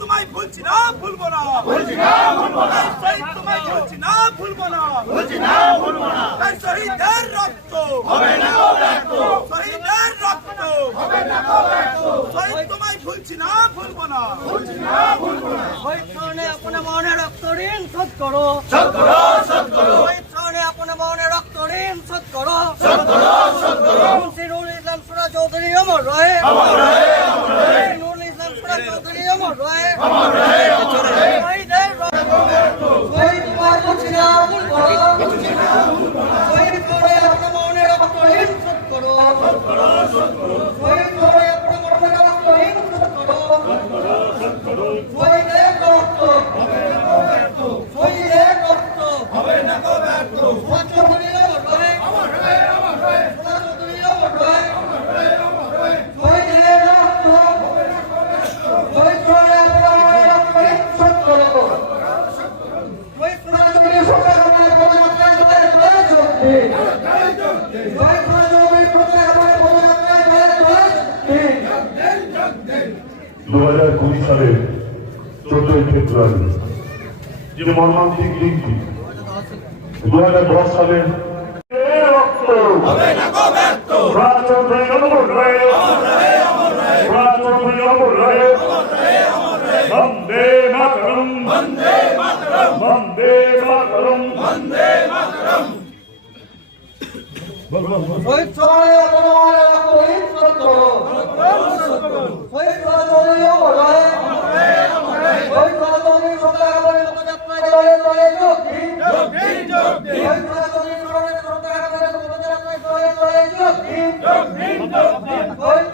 তোমায় ভুলছি না ভুলবো না ভুলছি না তোমায় ভুলছি না ভুলবো না তাই শহীদের রক্ত হবে না ব্যর্থ শহীদের রক্ত হবে না ভুলছি না ভুলবো না। ভুলছি না ভুলবো না। শহীদ স্মরণে আপন মনে রক্ত ঋণ শোধ করো। শোধ করো শোধ করো। শহীদ স্মরণে আপন মনে রক্ত ঋণ শোধ করো। শোধ করো শোধ করো। মুন্সিরুল ইসলাম সুরা চৌধুরী অমর রহে। অমর রহে অমর রহে। মুন্সিরুল ইসলাম সুরা চৌধুরী অমর রহে। অমর রহে অমর রহে। শহীদের রক্ত। শহীদ তোমার বলছি না ভুল করো শহীদ স্মরণে আপন মনে রক্ত ঋণ শোধ করো আপন মনে রক্ত ঋণ শোধ করো শহীদের রক্ত শহীদের রক্ত হবে না গো ব্যর্থ সুরা চৌধুরী অমর দু হাজার কুড়ি সালের চোদ্দই ফেব্রুয়ারি যে মর্মান্তিক দিনটি দু হাজার দশ সালের অমর রয়ে বন্দে মাতরম বন্দে মাতরম বন্দে মাতরম। বন্দে শহীদ সভায় অপমান রক্তহীন শোধ করো শহীদ চৌধুরী অমর রহে শহীদ চৌধুরী সরকার আমাদের পদযাত্রায় দলে দলে যোগ দিন শহীদ চৌধুরী স্মরণে সরকার আমাদের পদযাত্রায় দলে দলে যোগ দিন শহীদ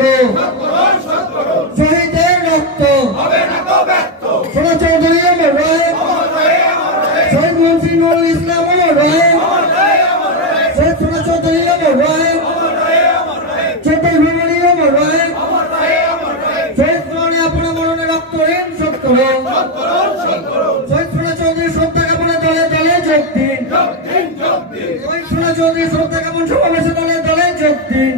করো শহীদের রক্ত সোনা চৌধুরী আমার রয়ে শহীদ মন্ত্রী নুরুল ইসলাম আমার রয়ে শহীদ সোনা চৌধুরী আমার রয়ে চেতন ভ্রমণী আমার রয়ে শহীদ স্মরণে আপনার মরণে রক্ত ঋণ শোধ করো শহীদ সোনা চৌধুরী শ্রদ্ধা কাপড়ে দলে দলে যোগ দিন। শহীদ সোনা চৌধুরী শ্রদ্ধা কাপড় সমাবেশে দলে দলে যোগ দিন।